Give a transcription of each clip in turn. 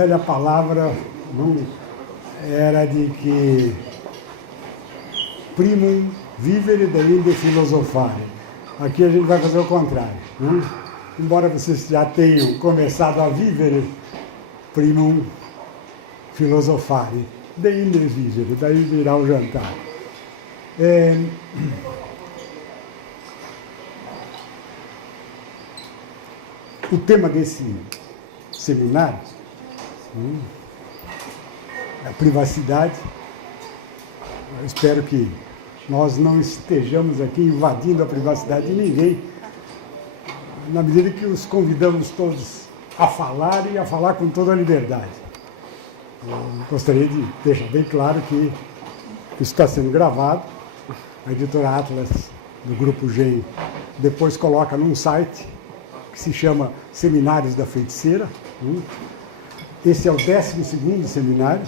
velha palavra não, era de que primum vivere deinde filosofare. Aqui a gente vai fazer o contrário. Né? Embora vocês já tenham começado a viver, primum filosofare, deinde vivere, daí virá o jantar. O tema desse seminário é a privacidade. Eu espero que nós não estejamos aqui invadindo a privacidade de ninguém, na medida que os convidamos todos a falar e a falar com toda a liberdade. Eu gostaria de deixar bem claro que isso está sendo gravado. A editora Atlas, do Grupo GEM, depois coloca num site que se chama Seminários da Feiticeira. Esse é o 12º seminário.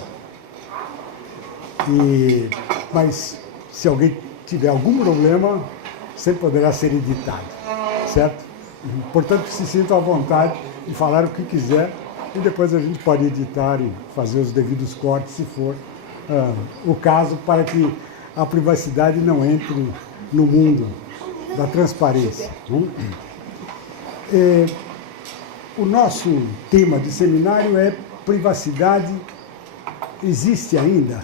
Mas se alguém tiver algum problema, sempre poderá ser editado, certo? Portanto, se sintam à vontade de falar o que quiser e depois a gente pode editar e fazer os devidos cortes, se for o caso, para que a privacidade não entre no mundo da transparência. O nosso tema de seminário é privacidade existe ainda?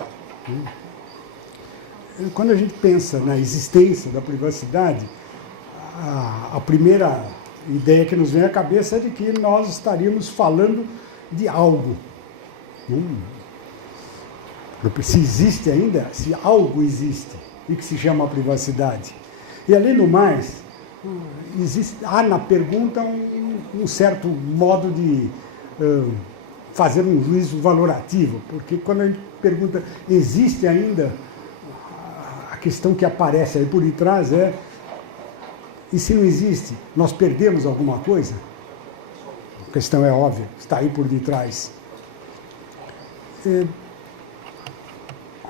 Quando a gente pensa na existência da privacidade, a primeira ideia que nos vem à cabeça é de que nós estaríamos falando de algo. Se existe ainda, se algo existe e que se chama privacidade. E, além do mais, há na pergunta um certo modo de fazer um juízo valorativo, porque quando a gente pergunta, existe ainda, a questão que aparece aí por detrás é, e se não existe, nós perdemos alguma coisa? A questão é óbvia, está aí por detrás.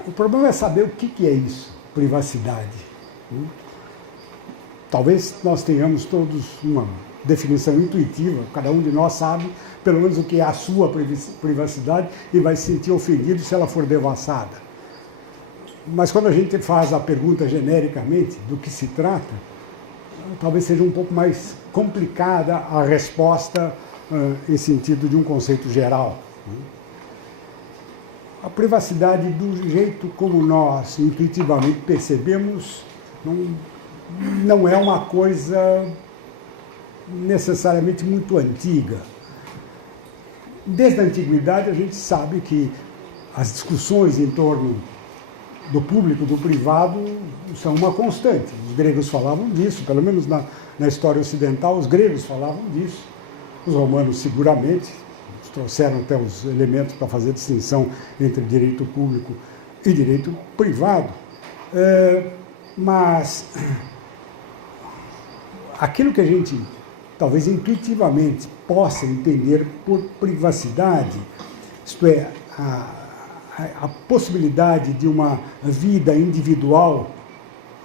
O problema é saber o que é isso, privacidade. Talvez nós tenhamos todos uma definição intuitiva, cada um de nós sabe pelo menos o que é a sua privacidade e vai se sentir ofendido se ela for devassada. Mas quando a gente faz a pergunta genericamente do que se trata, talvez seja um pouco mais complicada a resposta em sentido de um conceito geral. A privacidade, do jeito como nós intuitivamente percebemos, não é uma coisa necessariamente muito antiga. Desde a antiguidade a gente sabe que as discussões em torno do público, do privado, são uma constante. Os gregos falavam disso, pelo menos na história ocidental, os gregos falavam disso. Os romanos seguramente trouxeram até os elementos para fazer distinção entre direito público e direito privado. Mas aquilo que a gente talvez intuitivamente possa entender por privacidade, isto é, a possibilidade de uma vida individual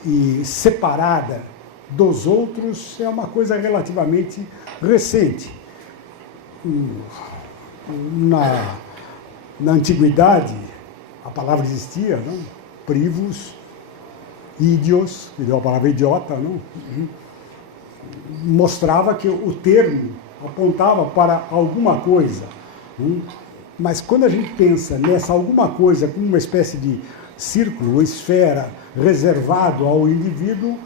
e separada dos outros, é uma coisa relativamente recente. Na antiguidade, a palavra existia, não? Privus, idios, que deu a palavra idiota, não? Mostrava que o termo apontava para alguma coisa. Mas quando a gente pensa nessa alguma coisa como uma espécie de círculo, esfera, reservado ao indivíduo,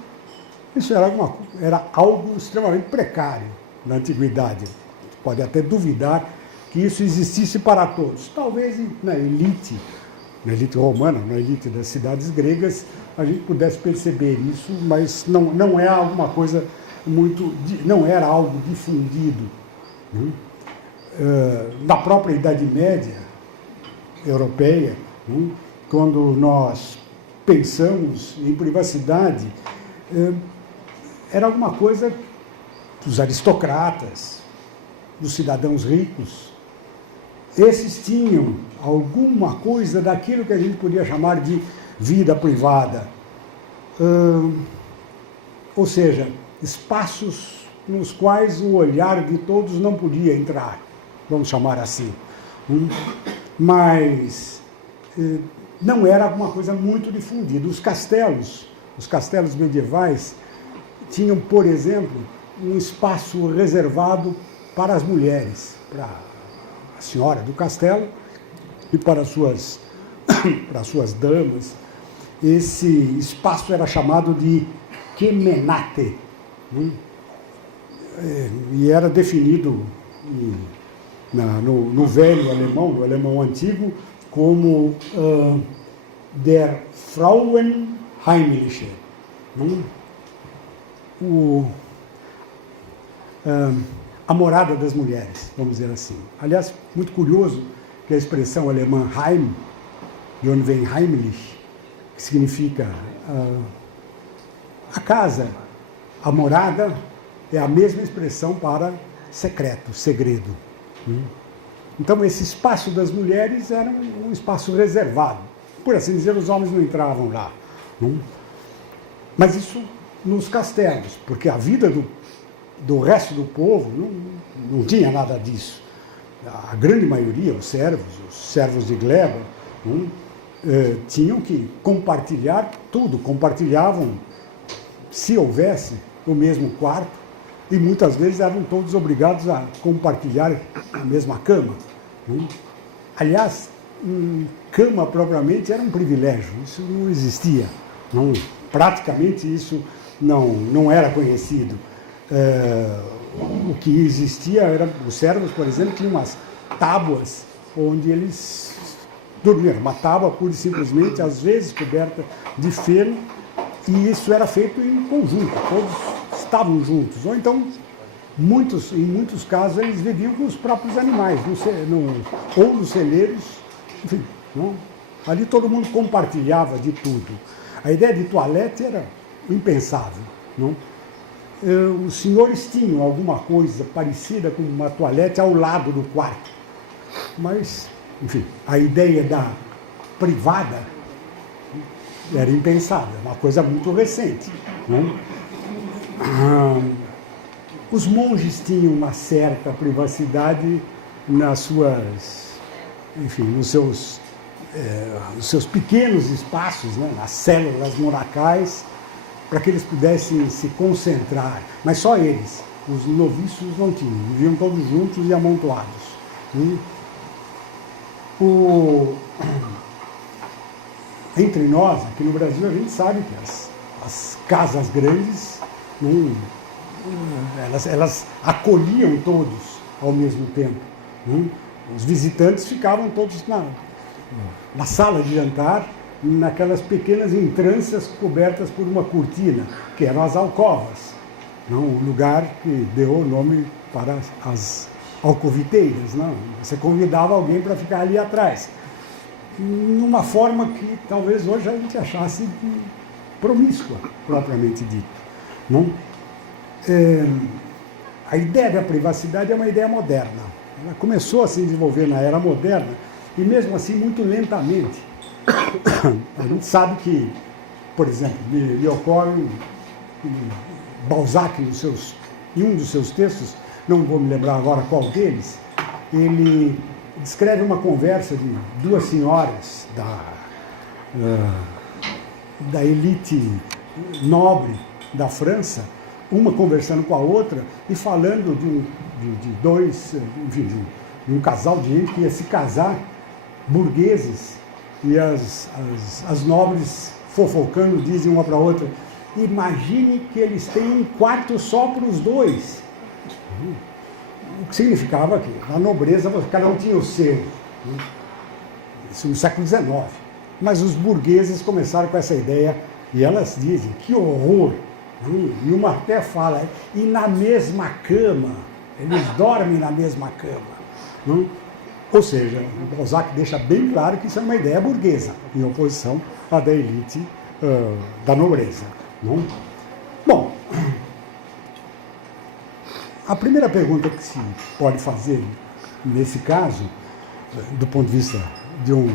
isso era algo extremamente precário na antiguidade. Pode até duvidar que isso existisse para todos. Talvez na elite romana, na elite das cidades gregas, a gente pudesse perceber isso, mas não é alguma coisa não era algo difundido. Na própria Idade Média europeia, quando nós pensamos em privacidade, era alguma coisa dos aristocratas, dos cidadãos ricos. Esses tinham alguma coisa daquilo que a gente podia chamar de vida privada. Ou seja, espaços nos quais o olhar de todos não podia entrar, vamos chamar assim. mas não era alguma coisa muito difundida. Os castelos medievais tinham, por exemplo, um espaço reservado para as mulheres, para a senhora do castelo e para as suas damas. Esse espaço era chamado de kemenate, e era definido no velho alemão, no alemão antigo, como der Frauenheimliche, a morada das mulheres, vamos dizer assim. Aliás, muito curioso que a expressão alemã Heim, de onde vem Heimlich, que significa a casa, a morada, é a mesma expressão para secreto, segredo. Então, esse espaço das mulheres era um espaço reservado. Por assim dizer, os homens não entravam lá. Mas isso nos castelos, porque a vida do resto do povo não tinha nada disso. A grande maioria, os servos de gleba, tinham que compartilhar tudo, compartilhavam, se houvesse, o mesmo quarto, e muitas vezes eram todos obrigados a compartilhar a mesma cama. Aliás, cama propriamente era um privilégio, isso não existia. Praticamente isso não era conhecido. O que existia era, os servos, por exemplo, tinham umas tábuas onde eles dormiam. Uma tábua pura e simplesmente, às vezes coberta de feno, e isso era feito em conjunto, todos estavam juntos. Ou então, em muitos casos, eles viviam com os próprios animais, ou nos celeiros, enfim. Ali todo mundo compartilhava de tudo. A ideia de toalete era impensável. Os senhores tinham alguma coisa parecida com uma toalete ao lado do quarto, mas, enfim, a ideia da privada era impensável, uma coisa muito recente. Os monges tinham uma certa privacidade nas suas, enfim, nos seus pequenos espaços, nas células monacais, para que eles pudessem se concentrar, mas só eles. Os noviços não tinham, viviam todos juntos e amontoados. Entre nós, aqui no Brasil, a gente sabe que as casas grandes, elas acolhiam todos ao mesmo tempo. Os visitantes ficavam todos na sala de jantar, naquelas pequenas entrâncias cobertas por uma cortina, que eram as alcovas, o lugar que deu o nome para as alcoviteiras. Você convidava alguém para ficar ali atrás, numa forma que talvez hoje a gente achasse promíscua, propriamente dito. A ideia da privacidade é uma ideia moderna. Ela começou a se desenvolver na era moderna, e mesmo assim muito lentamente. A gente sabe que, por exemplo, me ocorre Balzac, em um dos seus textos, não vou me lembrar agora qual deles, ele descreve uma conversa de duas senhoras da elite nobre da França, uma conversando com a outra e falando de um casal de gente que ia se casar, burgueses, e as nobres fofocando dizem uma para a outra: imagine que eles têm um quarto só para os dois. O que significava que na nobreza cada um tinha o seu. Isso no século XIX. Mas os burgueses começaram com essa ideia, e elas dizem: que horror! E uma até fala: e na mesma cama, eles dormem na mesma cama. Ou seja, o Balzac deixa bem claro que isso é uma ideia burguesa, em oposição à da elite da nobreza. Bom, a primeira pergunta que se pode fazer nesse caso, do ponto de vista de um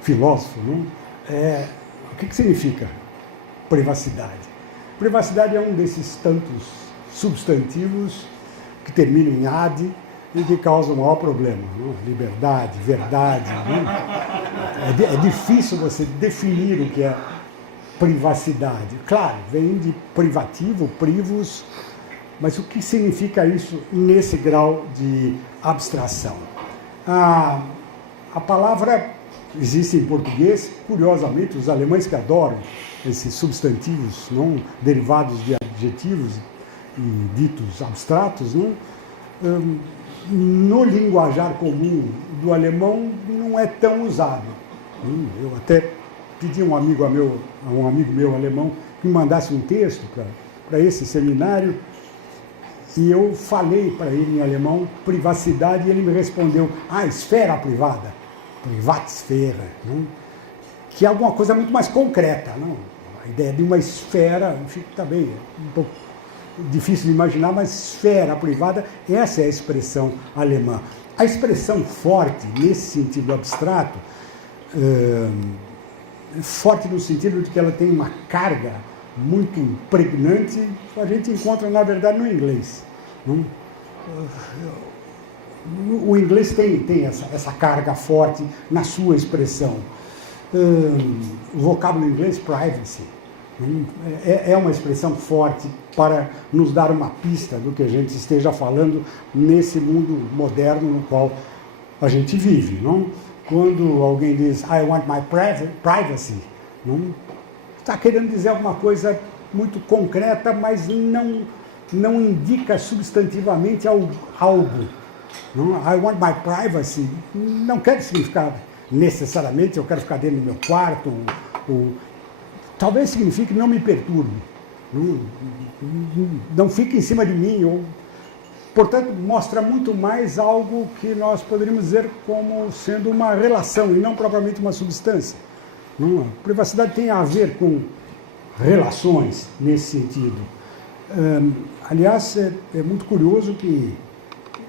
filósofo, é o que significa privacidade? Privacidade é um desses tantos substantivos que terminam em -ade, e que causa o maior problema. Não? Liberdade, verdade. Não? É difícil você definir o que é privacidade. Claro, vem de privativo, privos, mas o que significa isso nesse grau de abstração? A palavra existe em português, curiosamente, os alemães que adoram esses substantivos não derivados de adjetivos e ditos abstratos, não? No linguajar comum do alemão não é tão usado. Eu até pedi a um amigo meu alemão que me mandasse um texto para esse seminário e eu falei para ele em alemão privacidade e ele me respondeu, esfera privada, Privatsphäre, não? Que é alguma coisa muito mais concreta. Não? A ideia de uma esfera, também é um pouco difícil de imaginar, mas esfera privada, essa é a expressão alemã. A expressão forte, nesse sentido abstrato, forte no sentido de que ela tem uma carga muito pregnante, a gente encontra, na verdade, no inglês. Não? O inglês tem essa carga forte na sua expressão. O vocábulo inglês, privacy, é uma expressão forte para nos dar uma pista do que a gente esteja falando nesse mundo moderno no qual a gente vive. Não? Quando alguém diz, I want my privacy, não está querendo dizer alguma coisa muito concreta, mas não indica substantivamente algo. Não? I want my privacy não quer significar necessariamente eu quero ficar dentro do meu quarto, talvez signifique não me perturbe, não fique em cima de mim, portanto mostra muito mais algo que nós poderíamos dizer como sendo uma relação e não propriamente uma substância. Não? A privacidade tem a ver com relações nesse sentido. Aliás, é muito curioso que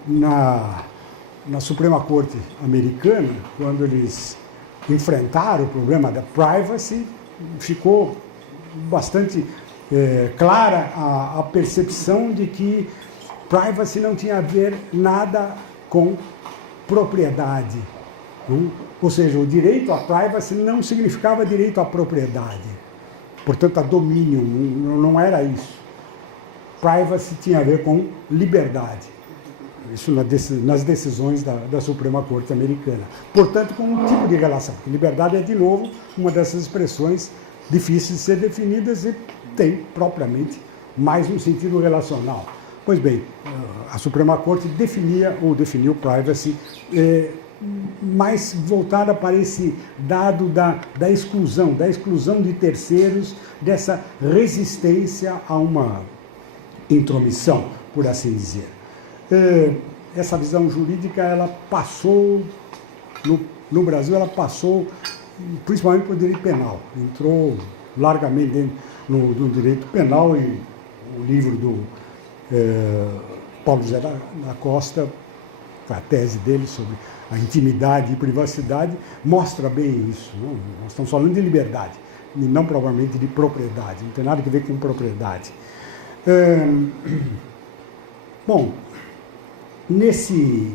na Suprema Corte americana, quando eles enfrentaram o problema da privacy, ficou bastante clara a percepção de que privacy não tinha a ver nada com propriedade. Não? Ou seja, o direito à privacy não significava direito à propriedade. Portanto, a domínio, não era isso. Privacy tinha a ver com liberdade. Isso nas decisões da Suprema Corte americana. Portanto, com um tipo de relação. Liberdade é, de novo, uma dessas expressões difíceis de ser definidas e tem, propriamente, mais um sentido relacional. Pois bem, a Suprema Corte definiu privacy mais voltada para esse dado da exclusão de terceiros, dessa resistência a uma intromissão, por assim dizer. Essa visão jurídica, ela passou, no Brasil, ela passou principalmente para o direito penal. Entrou largamente dentro no direito penal e o livro do Paulo José da Costa, a tese dele sobre a intimidade e privacidade, mostra bem isso. Não? Nós estamos falando de liberdade, e não provavelmente de propriedade, não tem nada a ver com propriedade. Bom, nesse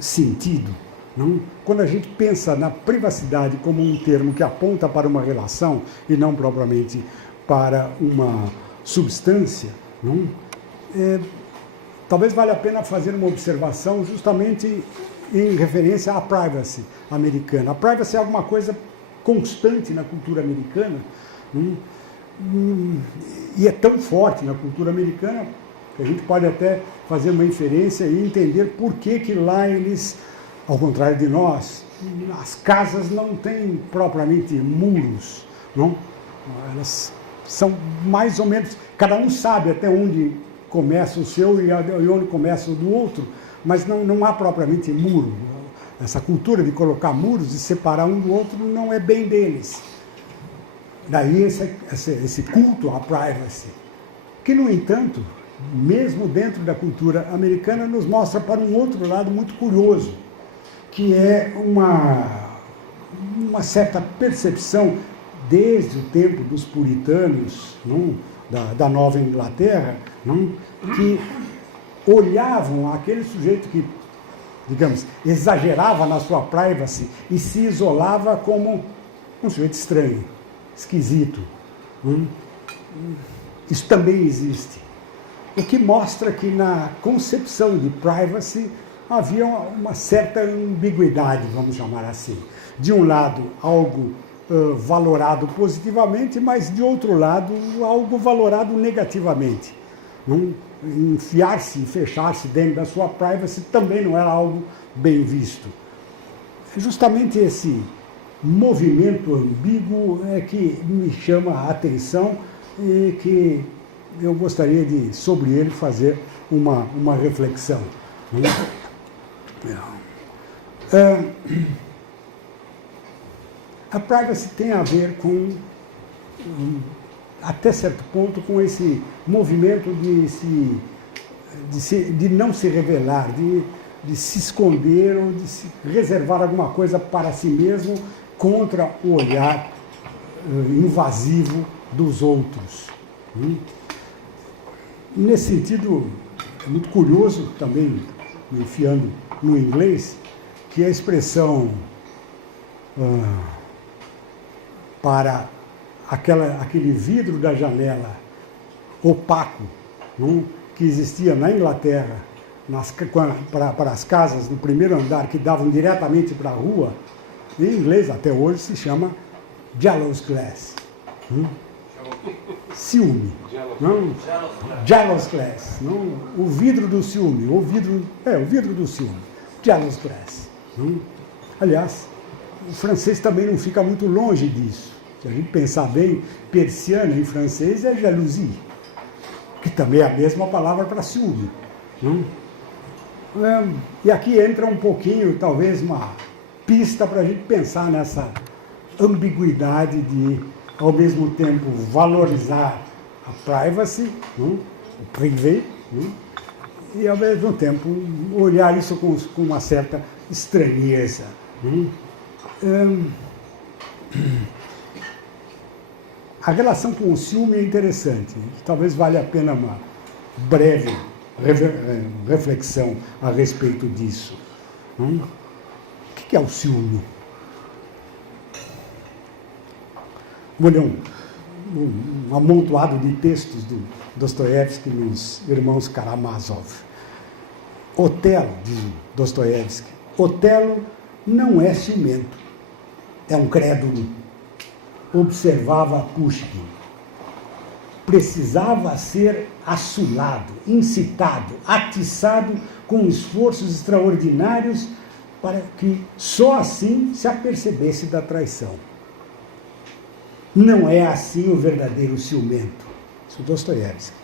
sentido, não? Quando a gente pensa na privacidade como um termo que aponta para uma relação e não propriamente para uma substância, não? Talvez valha a pena fazer uma observação justamente em referência à privacy americana. A privacy é alguma coisa constante na cultura americana, não? E é tão forte na cultura americana que a gente pode até fazer uma inferência e entender por que lá eles, ao contrário de nós, as casas não têm propriamente muros, não? Elas são mais ou menos, cada um sabe até onde começa o seu e onde começa o do outro, mas não há propriamente muro. Essa cultura de colocar muros e separar um do outro não é bem deles. Daí esse culto à privacy, que, no entanto, mesmo dentro da cultura americana, nos mostra para um outro lado muito curioso, que é uma certa percepção, desde o tempo dos puritanos, não? Da Nova Inglaterra, não? Que olhavam aquele sujeito que, digamos, exagerava na sua privacy e se isolava como um sujeito estranho, esquisito. Isso também existe. O que mostra que na concepção de privacy havia uma certa ambiguidade, vamos chamar assim. De um lado, algo valorado positivamente, mas de outro lado, algo valorado negativamente. Enfiar-se e fechar-se dentro da sua privacy também não era algo bem visto. Justamente esse movimento ambíguo é que me chama a atenção e que eu gostaria de, sobre ele, fazer uma reflexão. A privacy tem a ver com, até certo ponto, com esse movimento de não se revelar, de se esconder ou de se reservar alguma coisa para si mesmo contra o olhar invasivo dos outros. Nesse sentido, é muito curioso também, me enfiando no inglês, que a expressão para aquele vidro da janela opaco, que existia na Inglaterra, para as casas do primeiro andar que davam diretamente para a rua, em inglês até hoje se chama jealous glass. Ciúme. Jealous glass. O vidro do ciúme. O vidro do ciúme. Jealous glass. Aliás, o francês também não fica muito longe disso. Se a gente pensar bem, persiana em francês é jalousie, que também é a mesma palavra para ciúme. E aqui entra um pouquinho, talvez, uma pista para a gente pensar nessa ambiguidade de, ao mesmo tempo, valorizar a privacy, o privé, e, ao mesmo tempo, olhar isso com uma certa estranheza. A relação com o ciúme é interessante. Talvez valha a pena uma breve reflexão a respeito disso. O que é o ciúme? Vou ler um amontoado de textos do Dostoiévski e os irmãos Karamazov. Otelo, diz Dostoiévski, Otelo não é ciumento, é um crédulo. Observava Pushkin. Precisava ser assulado, incitado, atiçado com esforços extraordinários para que só assim se apercebesse da traição. Não é assim o verdadeiro ciumento. Isso é Dostoiévski.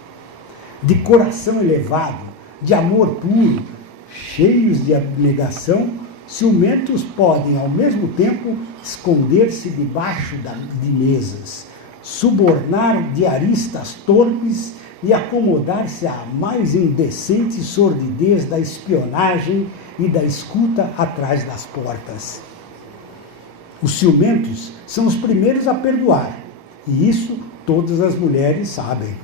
De coração elevado, de amor puro, cheios de abnegação, ciumentos podem, ao mesmo tempo, esconder-se debaixo de mesas, subornar diaristas torpes e acomodar-se à mais indecente sordidez da espionagem e da escuta atrás das portas. Os ciumentos são os primeiros a perdoar, e isso todas as mulheres sabem.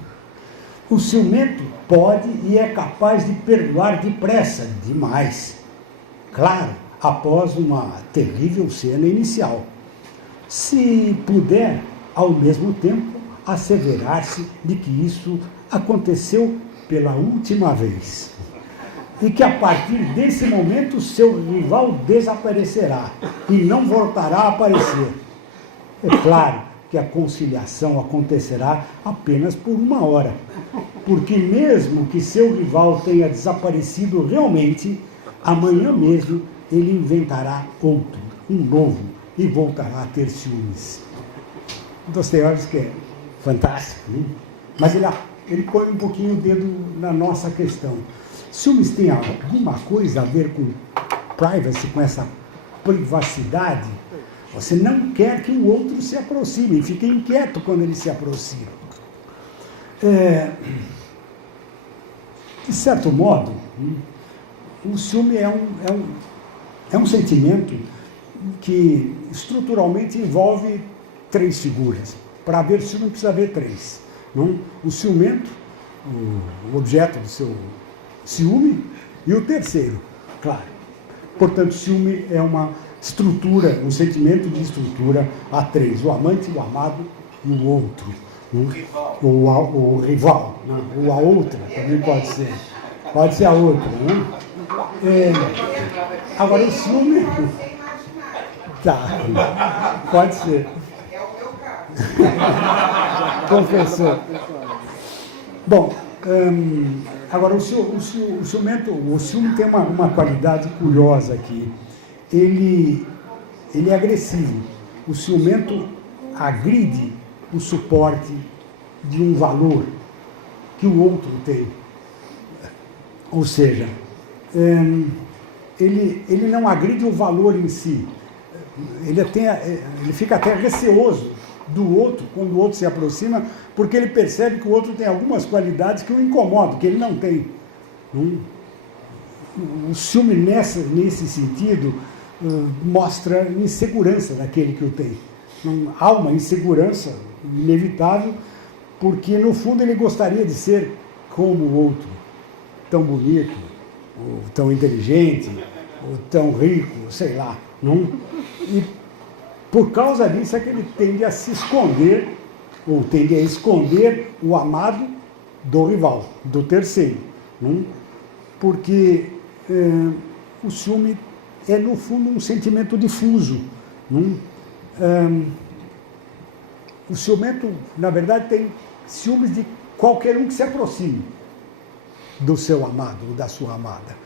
O ciumento pode e é capaz de perdoar depressa, demais. Claro, após uma terrível cena inicial. Se puder, ao mesmo tempo, asseverar-se de que isso aconteceu pela última vez. E que a partir desse momento seu rival desaparecerá e não voltará a aparecer. É claro que a conciliação acontecerá apenas por uma hora, porque mesmo que seu rival tenha desaparecido realmente, amanhã mesmo ele inventará outro, um novo, e voltará a ter ciúmes. Dostoiévski é fantástico, mas ele põe um pouquinho o dedo na nossa questão. Ciúmes tem alguma coisa a ver com privacy, com essa privacidade? Você não quer que o outro se aproxime, fica inquieto quando ele se aproxima. De certo modo, o ciúme é um sentimento que estruturalmente envolve três figuras. Para haver ciúme precisa haver três. Não? O ciumento, o objeto do seu ciúme, e o terceiro, claro. Portanto, ciúme é uma estrutura, um sentimento de estrutura a três: o amante, o amado e o outro. O rival, né? Ou a outra, também pode ser. Pode ser a outra. Né? Agora, o ciúme. Tá, pode ser. É o meu caso. Confessou. Bom, agora o ciúme tem uma qualidade curiosa aqui. Ele é agressivo. O ciumento agride o suporte de um valor que o outro tem. Ou seja, ele não agride o valor em si. Ele fica até receoso do outro, quando o outro se aproxima, porque ele percebe que o outro tem algumas qualidades que o incomodam, que ele não tem. O ciúme, nesse sentido, mostra insegurança daquele que o tem. Há uma insegurança inevitável, porque, no fundo, ele gostaria de ser como o outro, tão bonito, ou tão inteligente, ou tão rico, sei lá. E por causa disso é que ele tende a se esconder, ou tende a esconder o amado do rival, do terceiro. Porque o ciúme é, no fundo, um sentimento difuso. O ciumento, na verdade, tem ciúmes de qualquer um que se aproxime do seu amado ou da sua amada.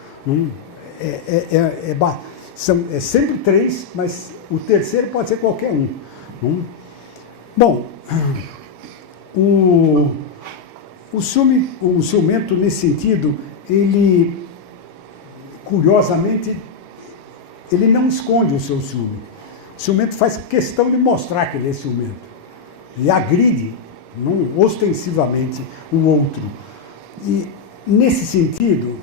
É sempre três, mas o terceiro pode ser qualquer um. Bom, o ciumento, nesse sentido, ele, curiosamente, ele não esconde o seu ciúme. O ciumento faz questão de mostrar que ele é ciumento. E agride, ostensivamente, o outro. E, nesse sentido,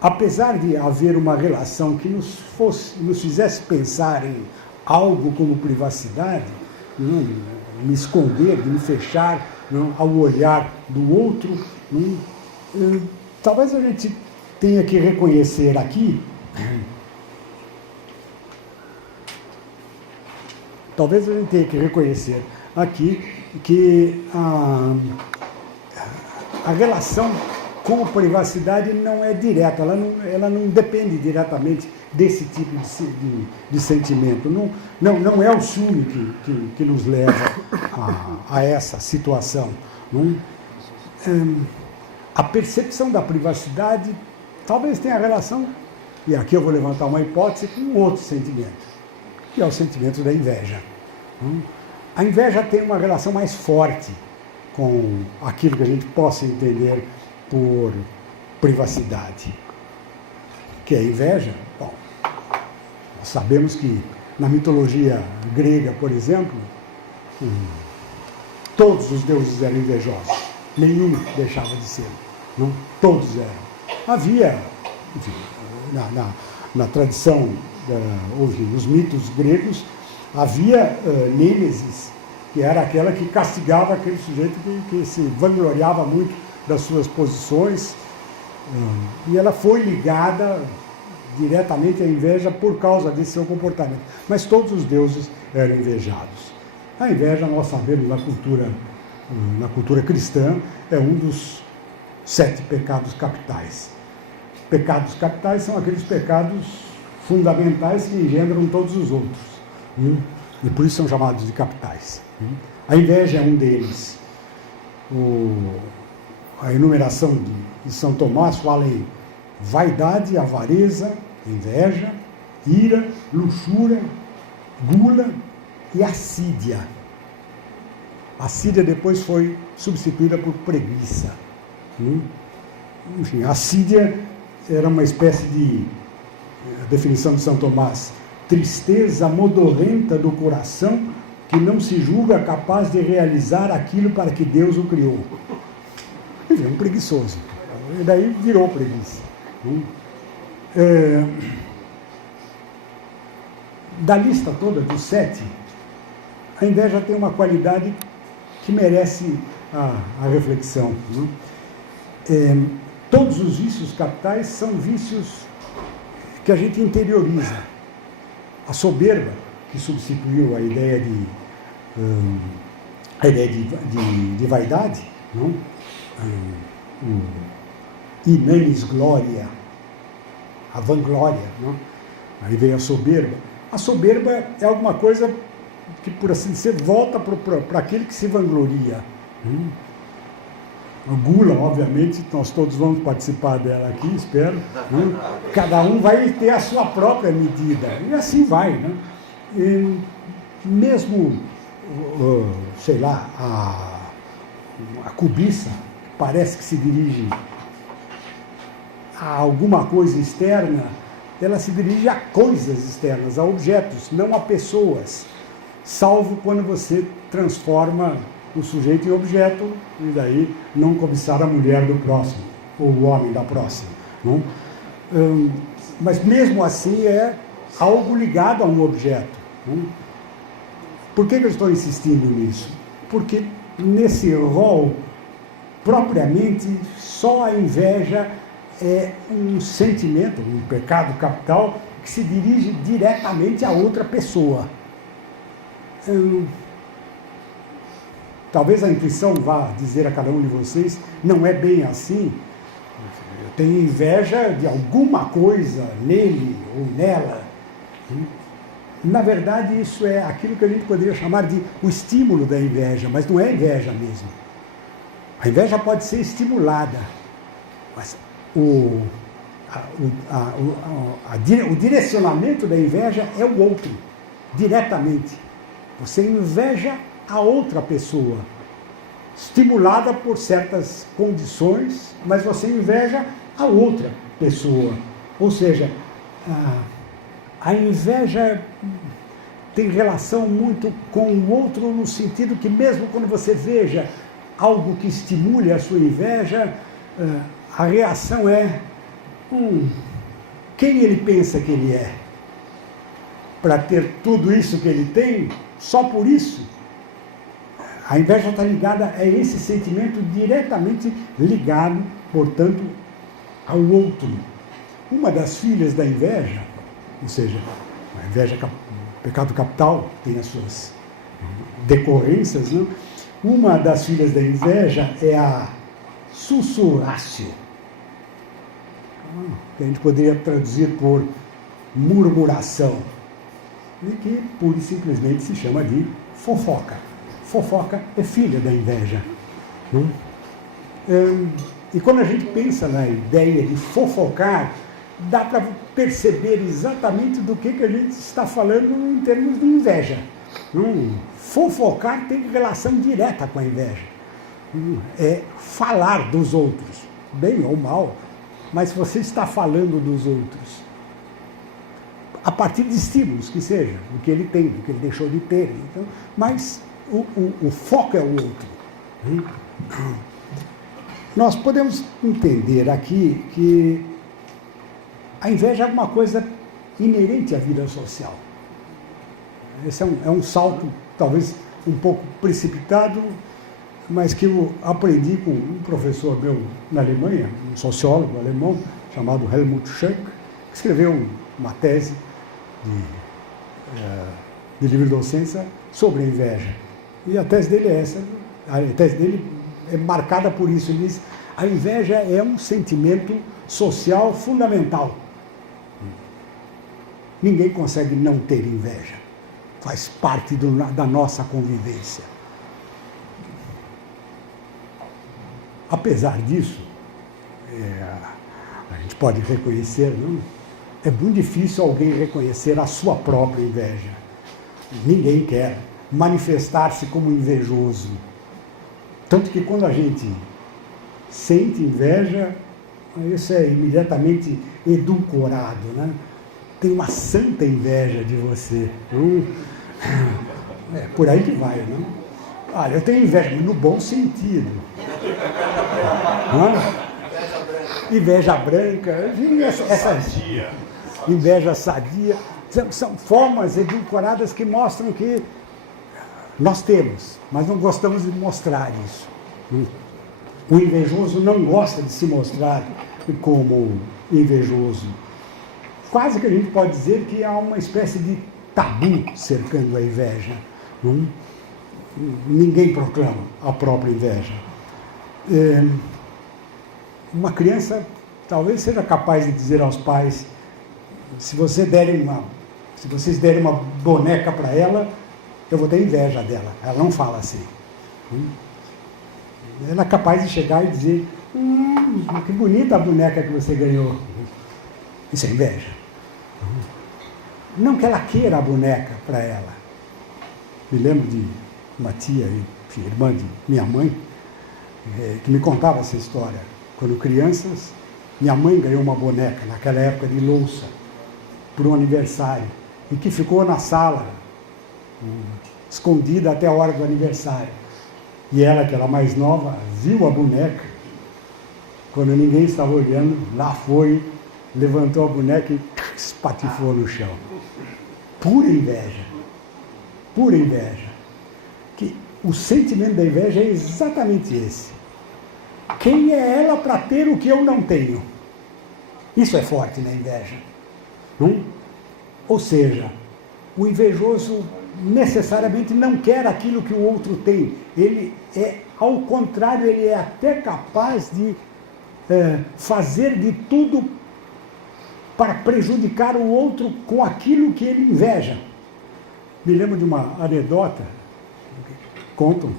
apesar de haver uma relação que nos fizesse pensar em algo como privacidade, me esconder, de me fechar ao olhar do outro, talvez a gente tenha que reconhecer aqui, que a relação com a privacidade não é direta, ela não depende diretamente desse tipo de sentimento. Não é o ciúme que nos leva a essa situação. A percepção da privacidade talvez tenha relação, e aqui eu vou levantar uma hipótese, com outro sentimento, que é o sentimento da inveja. A inveja tem uma relação mais forte com aquilo que a gente possa entender por privacidade. Que é a inveja? Bom, nós sabemos que na mitologia grega, por exemplo, todos os deuses eram invejosos. Nenhum deixava de ser. Todos eram. Havia, enfim, na tradição, nos mitos gregos, havia Nêmesis, que era aquela que castigava aquele sujeito que se vangloriava muito das suas posições, e ela foi ligada diretamente à inveja por causa desse seu comportamento. Mas todos os deuses eram invejados. A inveja, nós sabemos, na cultura cristã, é um dos 7 pecados capitais. Pecados capitais são aqueles pecados fundamentais que engendram todos os outros. E por isso são chamados de capitais. A inveja é um deles. A enumeração de São Tomás fala em vaidade, avareza, inveja, ira, luxúria, gula e assídia. A assídia depois foi substituída por preguiça. Enfim, a assídia era uma espécie de, a definição de São Tomás, tristeza modorrenta do coração que não se julga capaz de realizar aquilo para que Deus o criou. Enfim, um preguiçoso. E daí virou preguiça. Da lista toda dos 7, a inveja tem uma qualidade que merece a reflexão. todos os vícios capitais são vícios que a gente interioriza. A soberba, que substituiu a ideia de vaidade, não? Inanis glória, a vanglória, não? Aí vem a soberba. A soberba é alguma coisa que, por assim dizer, volta para aquele que se vangloria. A gula, obviamente, nós todos vamos participar dela aqui, espero. Cada um vai ter a sua própria medida, e assim vai. Né? E mesmo, sei lá, a cobiça, parece que se dirige a alguma coisa externa, ela se dirige a coisas externas, a objetos, não a pessoas, salvo quando você transforma o sujeito em objeto, e daí não cobiçar a mulher do próximo, ou o homem da próxima. Não? Mas mesmo assim é algo ligado a um objeto. Não? Por que eu estou insistindo nisso? Porque nesse rol, propriamente, só a inveja é um sentimento, um pecado capital, que se dirige diretamente a outra pessoa. Talvez a intuição vá dizer a cada um de vocês, não é bem assim. Eu tenho inveja de alguma coisa nele ou nela. Na verdade, isso é aquilo que a gente poderia chamar de o estímulo da inveja, mas não é inveja mesmo. A inveja pode ser estimulada, mas o direcionamento da inveja é o outro, diretamente. Você inveja a outra pessoa, estimulada por certas condições, mas você inveja a outra pessoa. Ou seja, a inveja tem relação muito com o outro, no sentido que mesmo quando você veja algo que estimule a sua inveja, a reação é quem ele pensa que ele é? Para ter tudo isso que ele tem, só por isso? A inveja está ligada a esse sentimento diretamente ligado, portanto, ao outro. Uma das filhas da inveja, ou seja, a inveja, pecado capital, tem as suas decorrências, não? Uma das filhas da inveja é a sussurrácio, que a gente poderia traduzir por murmuração, e que pura e simplesmente se chama de fofoca. Fofoca é filha da inveja. Não? E quando a gente pensa na ideia de fofocar, dá para perceber exatamente do que a gente está falando em termos de inveja. Fofocar tem relação direta com a inveja. É falar dos outros, bem ou mal, mas você está falando dos outros a partir de estímulos, que seja, do que ele tem, do que ele deixou de ter. Então, mas o foco é o outro. Nós podemos entender aqui que a inveja é uma coisa inerente à vida social. Esse é um salto, talvez um pouco precipitado, mas que eu aprendi com um professor meu na Alemanha, um sociólogo alemão, chamado Helmut Schönk, que escreveu uma tese de livre-docência sobre a inveja. E a tese dele é essa, a tese dele é marcada por isso. Ele diz: a inveja é um sentimento social fundamental. Ninguém consegue não ter inveja. Faz parte da nossa convivência. Apesar disso, a gente pode reconhecer, não? É muito difícil alguém reconhecer a sua própria inveja. Ninguém quer manifestar-se como invejoso. Tanto que quando a gente sente inveja, isso é imediatamente edulcorado, né? Tem uma santa inveja de você. É por aí que vai, né? Olha, eu tenho inveja, mas no bom sentido. Inveja branca, essas inveja sadia, são formas edulcoradas que mostram que nós temos, mas não gostamos de mostrar isso. O invejoso não gosta de se mostrar como invejoso. Quase que a gente pode dizer que há uma espécie de tabu cercando a inveja. Não? Ninguém proclama a própria inveja. Uma criança talvez seja capaz de dizer aos pais: se vocês derem uma boneca para ela, eu vou ter inveja dela. Ela não fala assim. Ela é capaz de chegar e dizer: que bonita a boneca que você ganhou. Isso é inveja. Não que ela queira a boneca para ela. Me lembro de uma tia, irmã de minha mãe, que me contava essa história. Quando crianças, minha mãe ganhou uma boneca, naquela época de louça, por um aniversário, e que ficou na sala, escondida até a hora do aniversário. E ela, que era mais nova, viu a boneca. Quando ninguém estava olhando, lá foi, levantou a boneca e espatifou no chão. Pura inveja. Pura inveja. Que o sentimento da inveja é exatamente esse. Quem é ela para ter o que eu não tenho? Isso é forte na inveja. Não? Ou seja, o invejoso necessariamente não quer aquilo que o outro tem. Ele é, ao contrário, ele é até capaz de fazer de tudo para prejudicar o outro com aquilo que ele inveja. Me lembro de uma anedota, contam,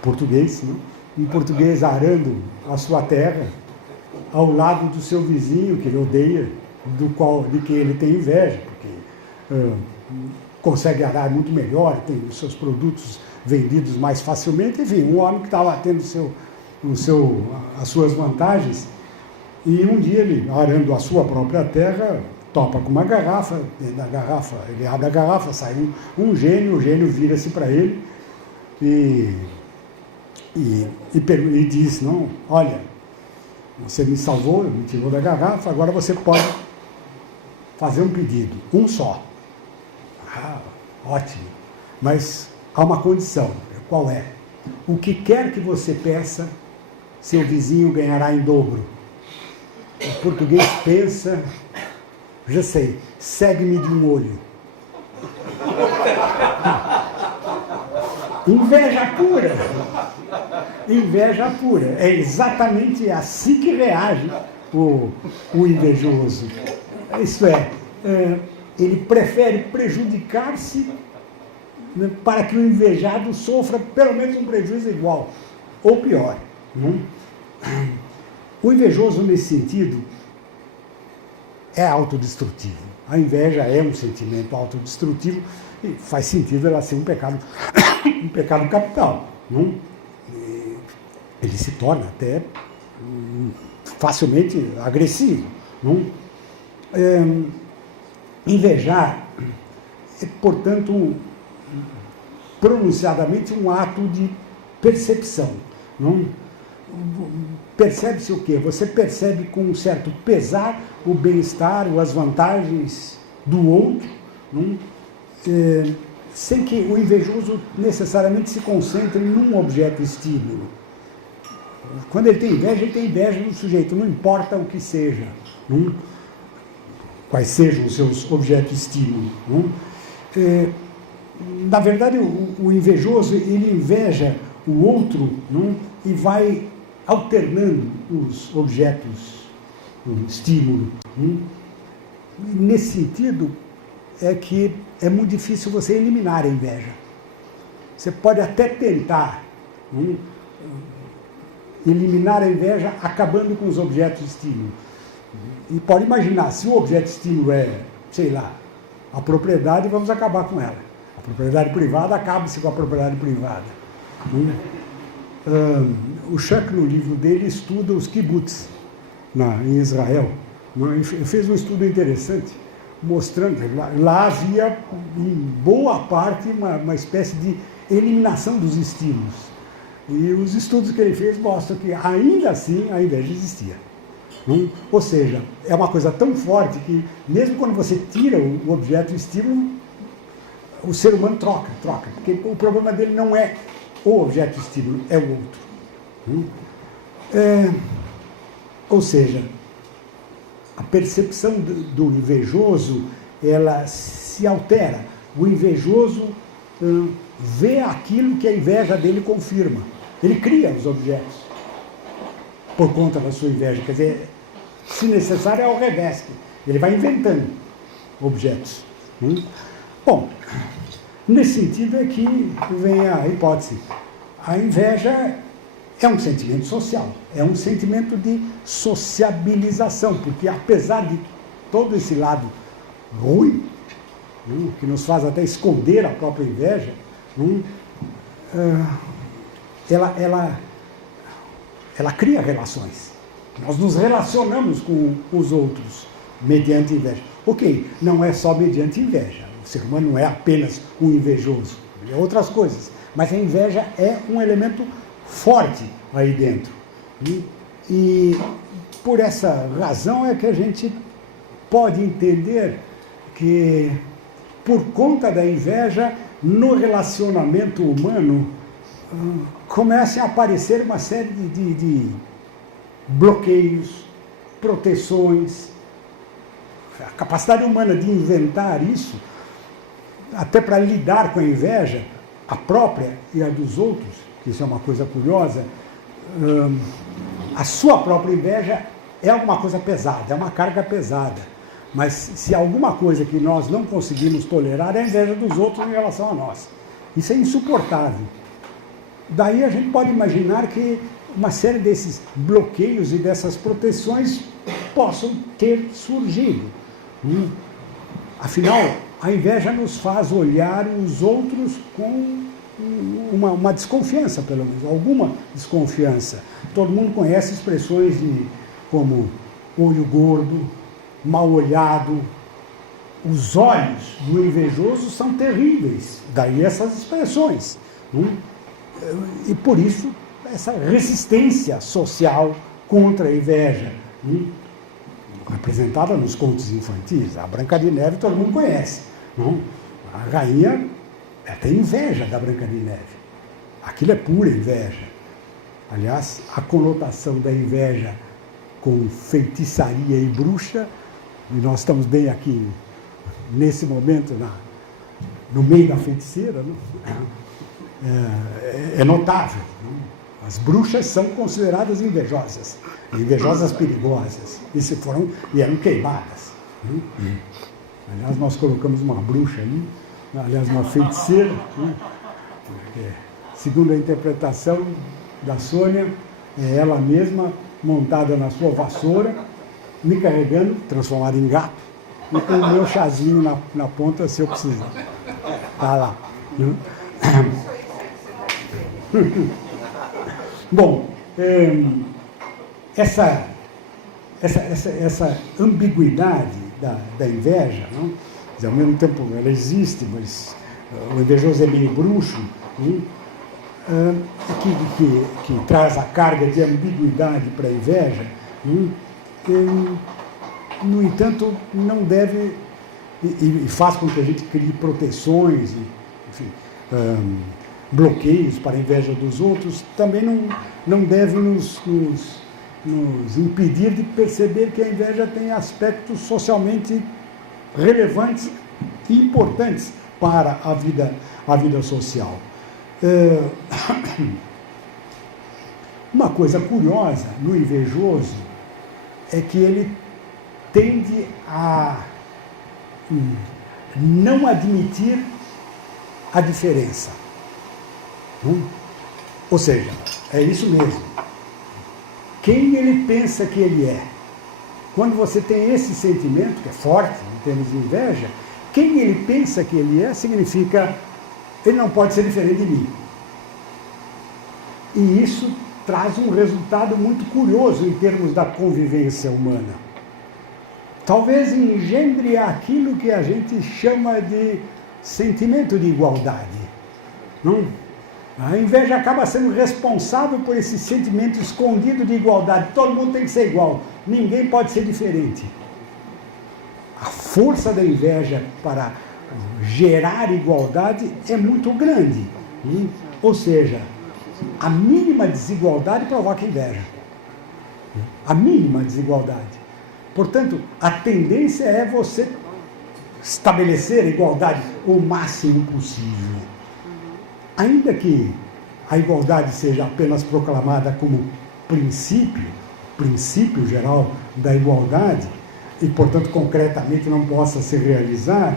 português, não? Um português arando a sua terra ao lado do seu vizinho, que ele odeia, de quem ele tem inveja, porque consegue arar muito melhor, tem os seus produtos vendidos mais facilmente. Enfim, um homem que estava tendo as suas vantagens, e um dia ele, arando a sua própria terra, topa com uma garrafa, dentro da garrafa, ele abre a garrafa, sai um gênio, o gênio vira-se para ele e diz: não, olha, você me salvou, me tirou da garrafa, agora você pode fazer um pedido, um só. Ótimo, mas há uma condição. Qual é? O que quer que você peça, seu vizinho ganhará em dobro. O português pensa: já sei, segue-me de um olho. Inveja pura. Inveja pura. É exatamente assim que reage o invejoso. Isto é, ele prefere prejudicar-se, né, para que o invejado sofra pelo menos um prejuízo igual, ou pior. Não? O invejoso, nesse sentido, é autodestrutivo. A inveja é um sentimento autodestrutivo e faz sentido ela ser um pecado capital. Não? Ele se torna até facilmente agressivo. Não? Invejar é, portanto, pronunciadamente um ato de percepção. Não? Percebe-se o quê? Você percebe com um certo pesar o bem-estar ou as vantagens do outro, não? Sem que o invejoso necessariamente se concentre num objeto estímulo. Quando ele tem inveja do sujeito, não importa o que seja, não? Quais sejam os seus objetos estímulo. Não? Na verdade, o invejoso, ele inveja o outro, não? E vai alternando os objetos, o estímulo. Não? E nesse sentido, é que é muito difícil você eliminar a inveja. Você pode até tentar eliminar a inveja acabando com os objetos de estímulo. E pode imaginar, se o objeto de estímulo é, sei lá, a propriedade, vamos acabar com ela. A propriedade privada, acabe-se com a propriedade privada. O Schuck, no livro dele, estuda os kibbutz em Israel. Ele fez um estudo interessante, mostrando que lá havia, em boa parte, uma espécie de eliminação dos estímulos. E os estudos que ele fez mostram que, ainda assim, a inveja existia. Ou seja, é uma coisa tão forte que, mesmo quando você tira o objeto estímulo, o ser humano troca, porque o problema dele não é o objeto estímulo, é o outro. Ou seja, a percepção do invejoso, ela se altera. O invejoso vê aquilo que a inveja dele confirma. Ele cria os objetos por conta da sua inveja. Quer dizer, se necessário, é ao revés. Ele vai inventando objetos. Bom, nesse sentido é que vem a hipótese. A inveja é um sentimento social, é um sentimento de sociabilização, porque apesar de todo esse lado ruim, que nos faz até esconder a própria inveja, ela cria relações. Nós nos relacionamos com os outros mediante inveja. Ok, não é só mediante inveja. O ser humano não é apenas um invejoso, é outras coisas. Mas a inveja é um elemento forte aí dentro. E por essa razão é que a gente pode entender que, por conta da inveja, no relacionamento humano, comecem a aparecer uma série de bloqueios, proteções. A capacidade humana de inventar isso, até para lidar com a inveja, a própria e a dos outros, que isso é uma coisa curiosa, a sua própria inveja é alguma coisa pesada, é uma carga pesada. Mas se alguma coisa que nós não conseguimos tolerar é a inveja dos outros em relação a nós. Isso é insuportável. Daí a gente pode imaginar que uma série desses bloqueios e dessas proteções possam ter surgido. Afinal, a inveja nos faz olhar os outros com uma desconfiança, pelo menos, alguma desconfiança. Todo mundo conhece expressões como olho gordo, mal olhado. Os olhos do invejoso são terríveis, daí essas expressões. E por isso, essa resistência social contra a inveja, representada nos contos infantis. A Branca de Neve todo mundo conhece. A rainha tem inveja da Branca de Neve. Aquilo é pura inveja. Aliás, a conotação da inveja com feitiçaria e bruxa, e nós estamos bem aqui, nesse momento, no meio da feiticeira, é notável. As bruxas são consideradas invejosas perigosas, e eram queimadas. Aliás, nós colocamos uma bruxa ali, aliás, uma feiticeira, segundo a interpretação da Sônia, é ela mesma montada na sua vassoura, me carregando, transformada em gato, e com o meu chazinho na ponta, se eu precisar. Tá lá. Bom, essa ambiguidade da inveja, não? Ao mesmo tempo ela existe, mas o invejoso é meio bruxo, que traz a carga de ambiguidade para a inveja, no entanto, não deve, e faz com que a gente crie proteções, enfim, bloqueios para a inveja dos outros, também não deve nos impedir de perceber que a inveja tem aspectos socialmente relevantes e importantes para a vida social. Uma coisa curiosa no invejoso é que ele tende a não admitir a diferença. Ou seja, é isso mesmo. Quem ele pensa que ele é? Quando você tem esse sentimento, que é forte em termos de inveja, quem ele pensa que ele é, significa ele não pode ser diferente de mim. E isso traz um resultado muito curioso em termos da convivência humana. Talvez engendre aquilo que a gente chama de sentimento de igualdade. Não? A inveja acaba sendo responsável por esse sentimento escondido de igualdade. Todo mundo tem que ser igual, ninguém pode ser diferente. A força da inveja para gerar igualdade é muito grande. Ou seja, a mínima desigualdade provoca inveja. A mínima desigualdade. Portanto, a tendência é você estabelecer a igualdade o máximo possível. Ainda que a igualdade seja apenas proclamada como princípio geral da igualdade, e, portanto, concretamente não possa se realizar,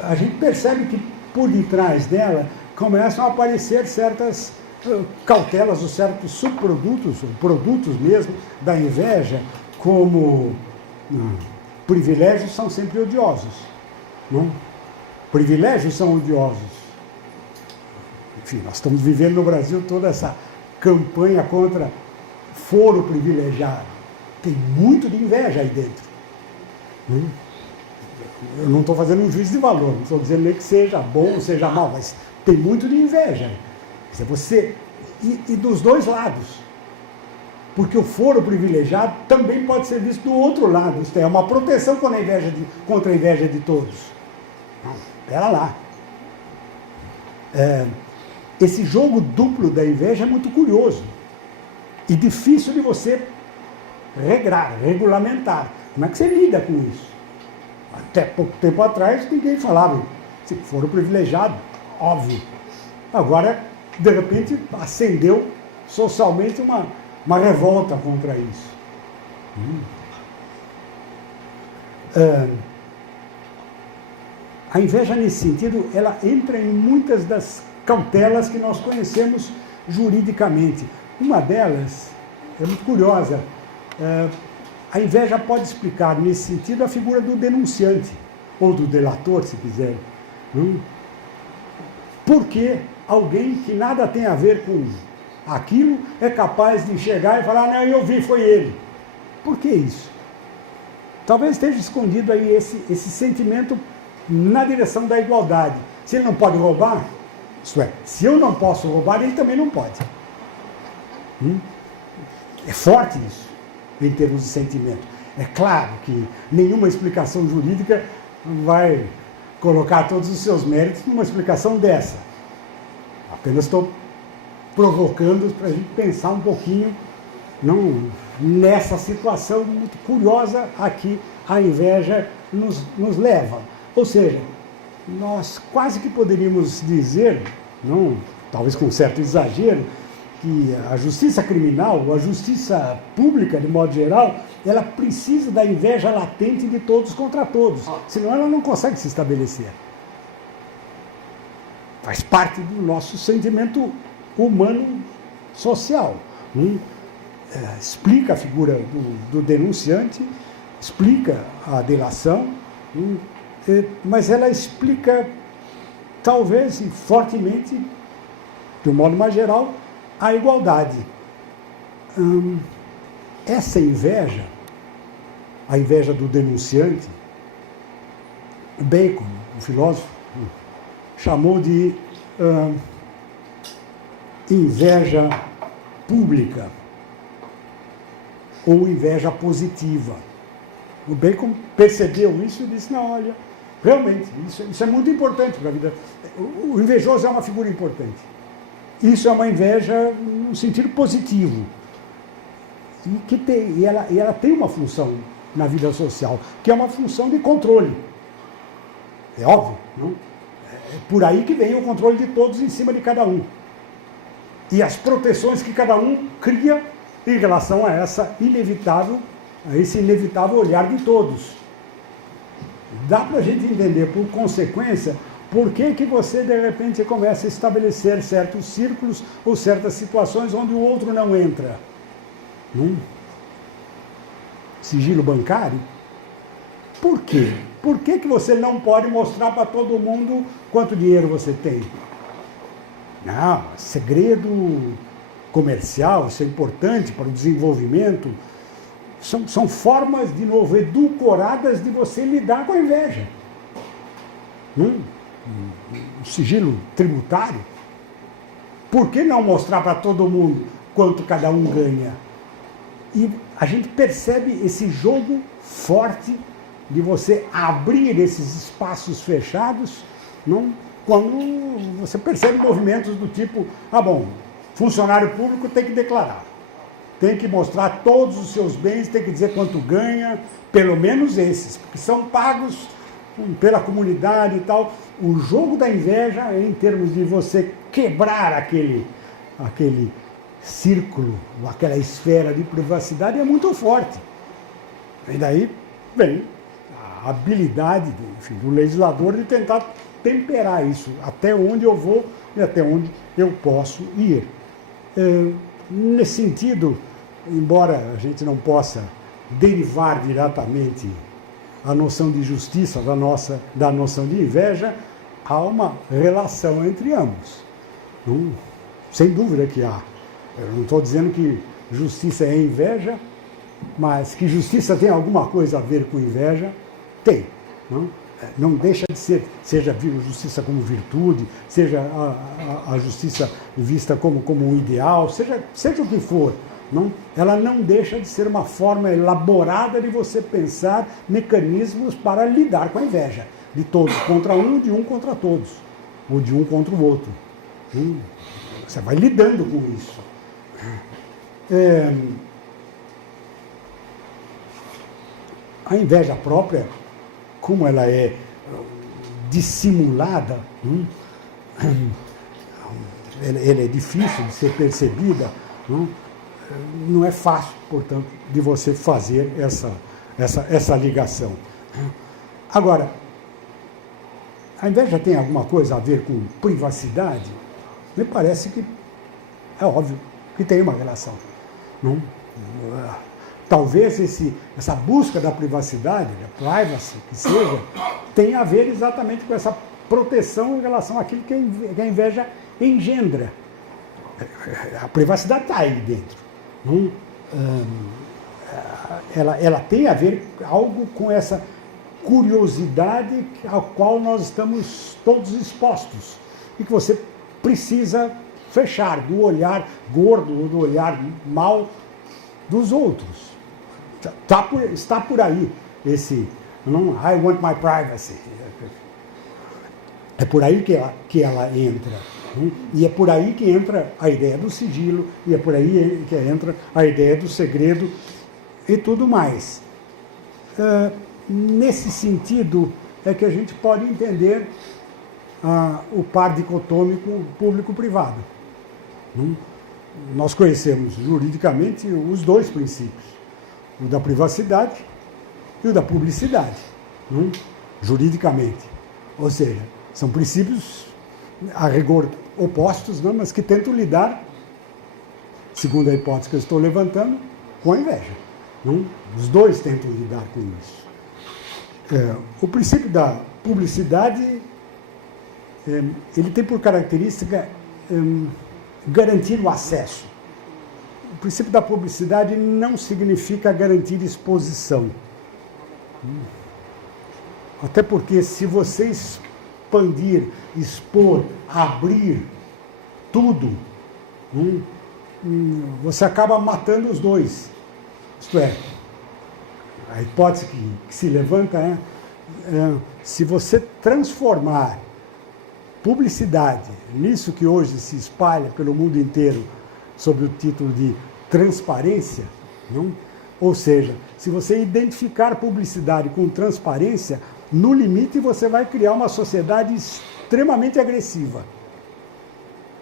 a gente percebe que, por detrás dela, começam a aparecer certas cautelas ou certos subprodutos, produtos mesmo, da inveja, como privilégios são sempre odiosos. Não? Privilégios são odiosos. Enfim, nós estamos vivendo no Brasil toda essa campanha contra foro privilegiado. Tem muito de inveja aí dentro. Eu não estou fazendo um juízo de valor, não estou dizendo nem que seja bom ou seja mal, mas tem muito de inveja. Quer dizer, você, e dos dois lados. Porque o foro privilegiado também pode ser visto do outro lado. Isto é uma proteção contra a inveja de todos. Não, espera lá. Esse jogo duplo da inveja é muito curioso. E difícil de você regulamentar. Como é que você lida com isso? Até pouco tempo atrás, ninguém falava. Se for o privilegiado, óbvio. Agora, de repente, acendeu socialmente uma revolta contra isso. A inveja, nesse sentido, ela entra em muitas das cautelas que nós conhecemos juridicamente. Uma delas é muito curiosa. A inveja pode explicar, nesse sentido, a figura do denunciante, ou do delator, se quiser. Por que alguém que nada tem a ver com aquilo é capaz de chegar e falar, não, eu vi, foi ele. Por que isso? Talvez esteja escondido aí esse sentimento na direção da igualdade. Se ele não pode roubar, isto é, se eu não posso roubar, ele também não pode. É forte isso, em termos de sentimento. É claro que nenhuma explicação jurídica vai colocar todos os seus méritos numa explicação dessa. Apenas estou provocando para a gente pensar um pouquinho nessa situação muito curiosa a que a inveja nos leva. Ou seja, nós quase que poderíamos dizer, talvez com certo exagero, que a justiça criminal, a justiça pública, de modo geral, ela precisa da inveja latente de todos contra todos, senão ela não consegue se estabelecer. Faz parte do nosso sentimento humano social. Explica a figura do denunciante, explica a delação, mas ela explica, talvez, e fortemente, de um modo mais geral, a igualdade. Essa inveja, a inveja do denunciante, Bacon, o filósofo, chamou de inveja pública ou inveja positiva. O Bacon percebeu isso e disse, não, olha, realmente, isso é muito importante para a vida. O invejoso é uma figura importante. Isso é uma inveja no sentido positivo. E ela tem uma função na vida social, que é uma função de controle. É óbvio, não? É por aí que vem o controle de todos em cima de cada um. E as proteções que cada um cria em relação a esse inevitável olhar de todos. Dá para a gente entender, por consequência, por que você, de repente, começa a estabelecer certos círculos ou certas situações onde o outro não entra. Sigilo bancário? Por quê? Por que você não pode mostrar para todo mundo quanto dinheiro você tem? Não, segredo comercial, isso é importante para o desenvolvimento. São formas, de novo, edulcoradas de você lidar com a inveja. O sigilo tributário? Por que não mostrar para todo mundo quanto cada um ganha? E a gente percebe esse jogo forte de você abrir esses espaços fechados, quando você percebe movimentos do tipo, Funcionário público tem que declarar. Tem que mostrar todos os seus bens, tem que dizer quanto ganha, pelo menos esses, porque são pagos pela comunidade e tal. O jogo da inveja, em termos de você quebrar aquele círculo, aquela esfera de privacidade, é muito forte. E daí vem a habilidade do legislador de tentar temperar isso, até onde eu vou e até onde eu posso ir. Nesse sentido, embora a gente não possa derivar diretamente a noção de justiça da noção de inveja, há uma relação entre ambos. Sem dúvida que há. Eu não estou dizendo que justiça é inveja, mas que justiça tem alguma coisa a ver com inveja, tem. Não deixa de ser, seja a justiça como virtude, seja a justiça vista como um ideal, seja o que for. Ela não deixa de ser uma forma elaborada de você pensar mecanismos para lidar com a inveja. De todos contra um, de um contra todos. Ou de um contra o outro. Você vai lidando com isso. A inveja própria, como ela é dissimulada, ela é difícil de ser percebida, não é fácil, portanto, de você fazer essa ligação. Agora, a inveja tem alguma coisa a ver com privacidade? Me parece que é óbvio que tem uma relação. Talvez essa busca da privacidade, da privacy, que seja, tenha a ver exatamente com essa proteção em relação àquilo que a inveja engendra. A privacidade está aí dentro. Ela tem a ver algo com essa curiosidade ao qual nós estamos todos expostos e que você precisa fechar do olhar gordo ou do olhar mau dos outros. Está por aí esse I want my privacy. É por aí que ela entra. E é por aí que entra a ideia do sigilo, e é por aí que entra a ideia do segredo e tudo mais. Nesse sentido é que a gente pode entender o par dicotômico público-privado. Nós conhecemos juridicamente os dois princípios, o da privacidade e o da publicidade, juridicamente. Ou seja, são princípios a rigor opostos, mas que tentam lidar, segundo a hipótese que eu estou levantando, com a inveja. Os dois tentam lidar com isso. O princípio da publicidade, ele tem por característica garantir o acesso. O princípio da publicidade não significa garantir exposição. Até porque se você expandir, expor, abrir tudo, você acaba matando os dois. Isto é, a hipótese que se levanta é se você transformar publicidade nisso que hoje se espalha pelo mundo inteiro sob o título de transparência, ou seja, se você identificar publicidade com transparência, no limite você vai criar uma sociedade extremamente agressiva.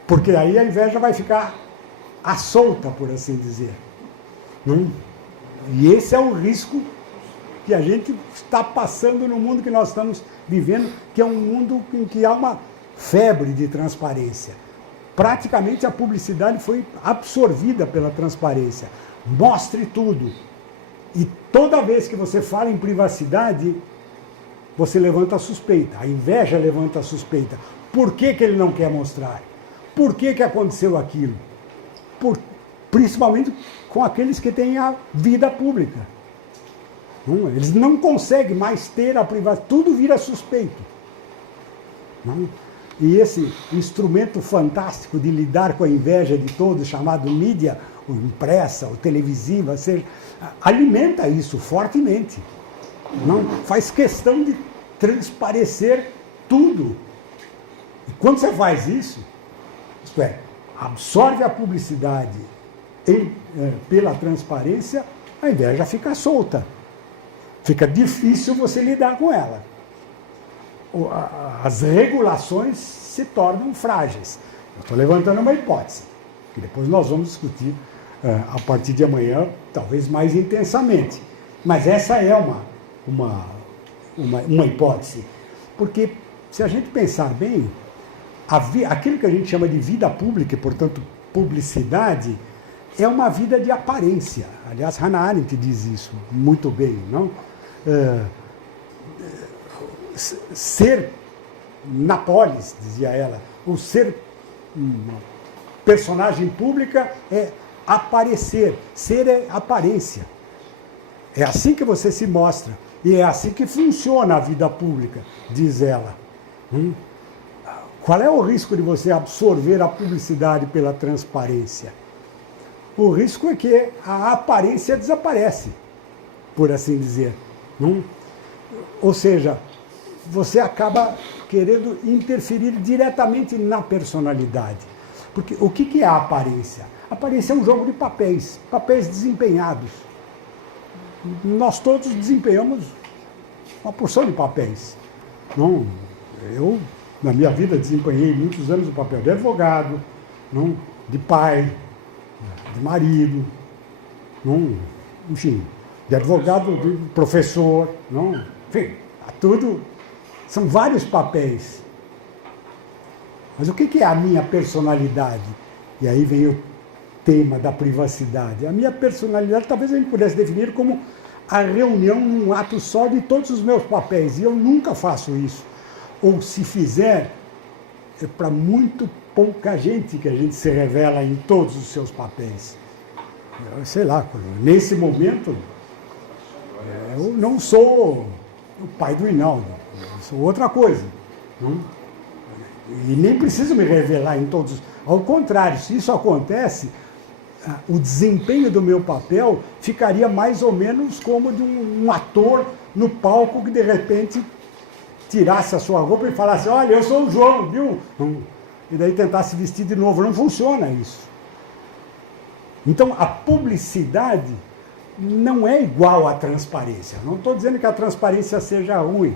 Porque aí a inveja vai ficar à solta, por assim dizer. E esse é o risco que a gente está passando no mundo que nós estamos vivendo, que é um mundo em que há uma febre de transparência. Praticamente a publicidade foi absorvida pela transparência. Mostre tudo. E toda vez que você fala em privacidade, você levanta a suspeita. A inveja levanta a suspeita. Por que ele não quer mostrar? Por que aconteceu aquilo? Principalmente com aqueles que têm a vida pública. Eles não conseguem mais ter a privacidade. Tudo vira suspeito. E esse instrumento fantástico de lidar com a inveja de todos, chamado mídia, ou impressa, ou televisiva, alimenta isso fortemente. Faz questão de transparecer tudo. E quando você faz isso, isto é, absorve a publicidade pela transparência, a inveja fica solta. Fica difícil você lidar com ela. As regulações se tornam frágeis. Eu estou levantando uma hipótese, que depois nós vamos discutir a partir de amanhã, talvez mais intensamente. Mas essa é uma hipótese. Porque, se a gente pensar bem, aquilo que a gente chama de vida pública, e, portanto, publicidade, é uma vida de aparência. Aliás, Hannah Arendt diz isso muito bem, não? Ser na polis, dizia ela, o ser uma personagem pública é aparecer, ser é aparência. É assim que você se mostra, e é assim que funciona a vida pública, diz ela. Qual é o risco de você absorver a publicidade pela transparência? O risco é que a aparência desaparece, por assim dizer. Ou seja, você acaba querendo interferir diretamente na personalidade. Porque o que é a aparência? A aparência é um jogo de papéis, papéis desempenhados. Nós todos desempenhamos uma porção de papéis. Eu, na minha vida, desempenhei muitos anos o papel de advogado, de pai, de marido, enfim, de advogado, de professor, enfim, tudo. São vários papéis. Mas o que é a minha personalidade? E aí vem o tema da privacidade. A minha personalidade, talvez a gente pudesse definir como a reunião num ato só de todos os meus papéis. E eu nunca faço isso. Ou se fizer, é para muito pouca gente que a gente se revela em todos os seus papéis. Sei lá, nesse momento, eu não sou o pai do Hinaldo. Eu sou outra coisa. E nem preciso me revelar em todos. Ao contrário, se isso acontece, o desempenho do meu papel ficaria mais ou menos como de um ator no palco que de repente tirasse a sua roupa e falasse: olha, eu sou o João, viu? E daí tentasse vestir de novo. Não funciona isso. Então, a publicidade não é igual à transparência. Não estou dizendo que a transparência seja ruim,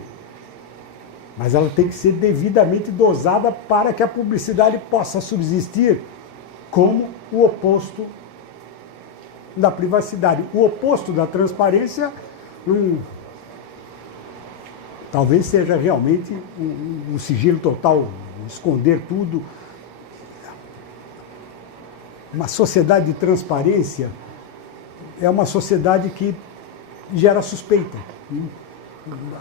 mas ela tem que ser devidamente dosada para que a publicidade possa subsistir como o oposto da privacidade. O oposto da transparência talvez seja realmente um sigilo total, esconder tudo. Uma sociedade de transparência é uma sociedade que gera suspeita.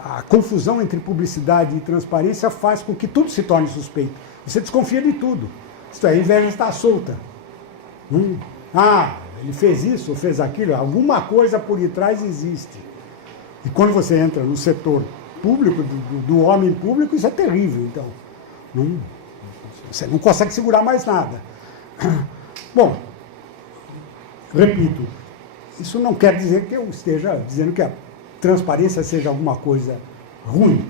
A confusão entre publicidade e transparência faz com que tudo se torne suspeito. Você desconfia de tudo. Isto é, a inveja está solta. Ele fez isso, fez aquilo, alguma coisa por detrás existe. E quando você entra no setor público, do homem público, isso é terrível. Então, você não consegue segurar mais nada. Bom, repito, isso não quer dizer que eu esteja dizendo que a transparência seja alguma coisa ruim,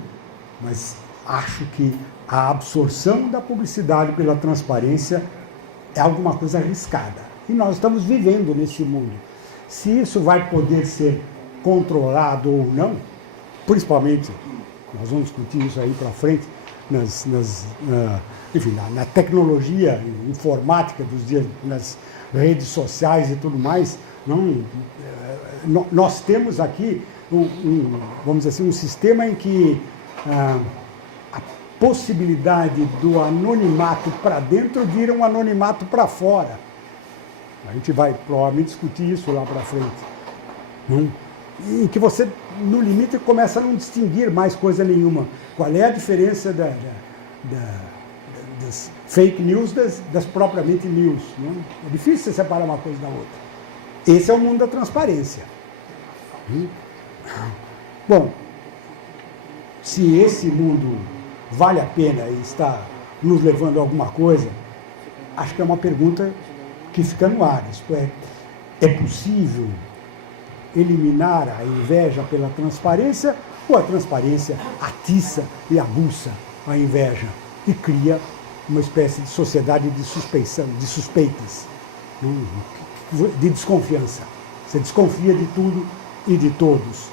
mas acho que a absorção da publicidade pela transparência é alguma coisa arriscada. E nós estamos vivendo nesse mundo. Se isso vai poder ser controlado ou não, principalmente, nós vamos discutir isso aí para frente, enfim, na tecnologia informática dos dias, nas redes sociais e tudo mais, nós temos aqui vamos dizer assim, um sistema em que a possibilidade do anonimato para dentro vira um anonimato para fora. A gente vai provavelmente discutir isso lá para frente. Em que você, no limite, começa a não distinguir mais coisa nenhuma. Qual é a diferença das fake news das propriamente news? É difícil você separar uma coisa da outra. Esse é o mundo da transparência. Bom, se esse mundo vale a pena e está nos levando a alguma coisa, acho que é uma pergunta que fica no ar. Isto é possível eliminar a inveja pela transparência, ou a transparência atiça e aguça a inveja e cria uma espécie de sociedade de suspeição, de suspeitas, de desconfiança. Você desconfia de tudo e de todos,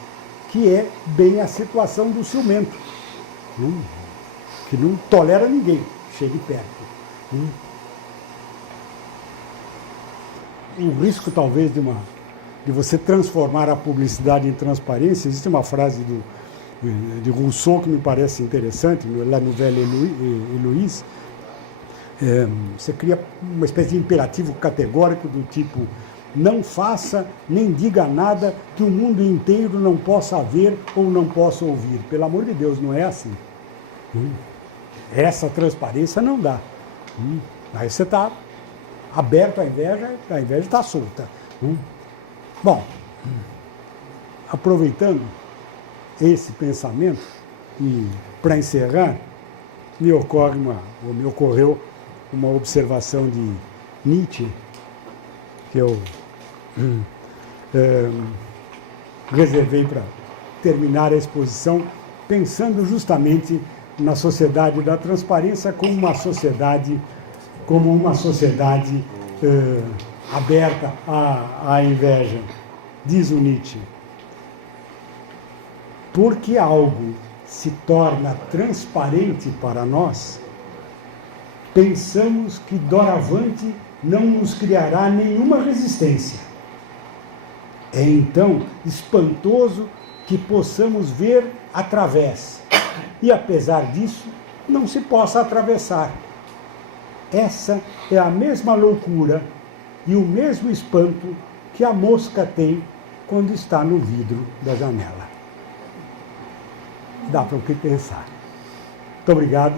que é bem a situação do ciumento, que não tolera ninguém que chegue perto. O risco, talvez, de você transformar a publicidade em transparência, existe uma frase de Rousseau que me parece interessante, La Nouvelle Héloïse. Você cria uma espécie de imperativo categórico do tipo: não faça nem diga nada que o mundo inteiro não possa ver ou não possa ouvir. Pelo amor de Deus, não é assim. Essa transparência não dá. Aí você está aberto à inveja está solta. Bom, aproveitando esse pensamento, e para encerrar, me ocorreu uma observação de Nietzsche, que eu reservei para terminar a exposição, pensando justamente na sociedade da transparência como uma sociedade aberta à inveja. Diz o Nietzsche: porque algo se torna transparente para nós, pensamos que doravante não nos criará nenhuma resistência. É então espantoso que possamos ver através, e apesar disso, não se possa atravessar. Essa é a mesma loucura e o mesmo espanto que a mosca tem quando está no vidro da janela. Dá para o que pensar. Muito obrigado.